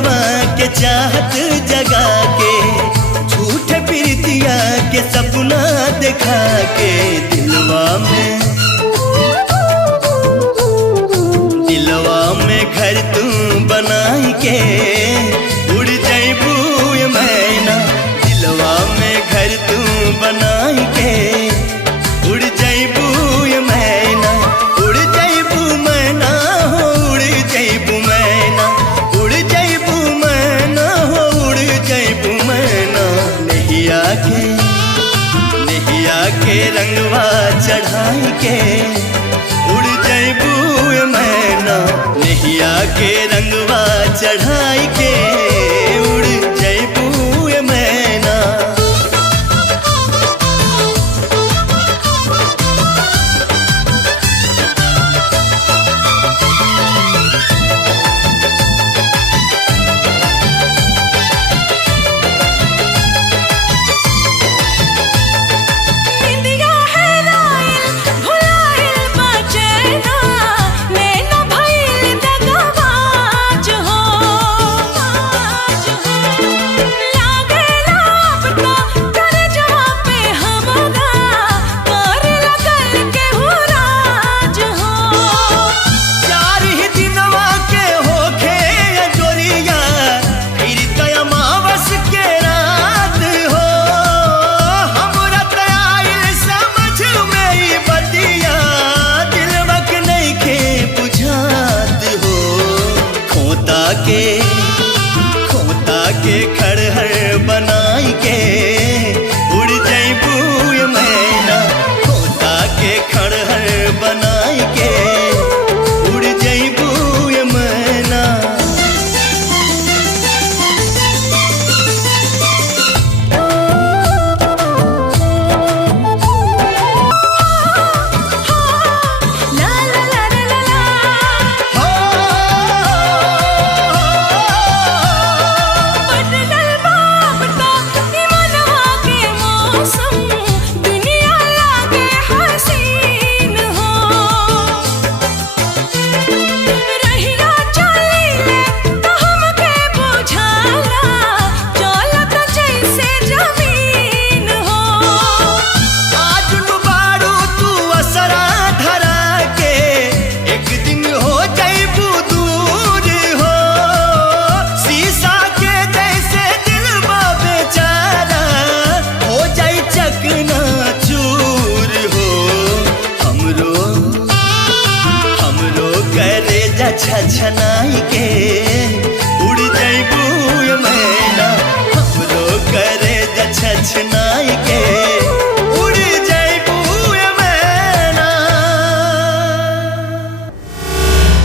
दिलवा के चाहत जगा के, झूठे प्रीतिया के सपना दिखा के, दिलवा में घर तू बनाई के उड़ जैबू मैना, दिलवा में घर तू बनाई के उड़ जैबू मैना, उड़ जैबू मैना हो उड़ जैबू मैना, उड़ जैबू मैना हो उड़ जैबू मैना। नैया के रंगवा चढ़ाई के उड़ जैबू मैना, नैया के रंगवा चढ़ाई के उड़ जैबू मैना। खोता के खड़हर बनाई के उड़ जैबू मैना, खोता के खड़हर बनाई के उड़ जैबू मैना। छछनाई के उड़ जैबू मैना, हमरो करे छछना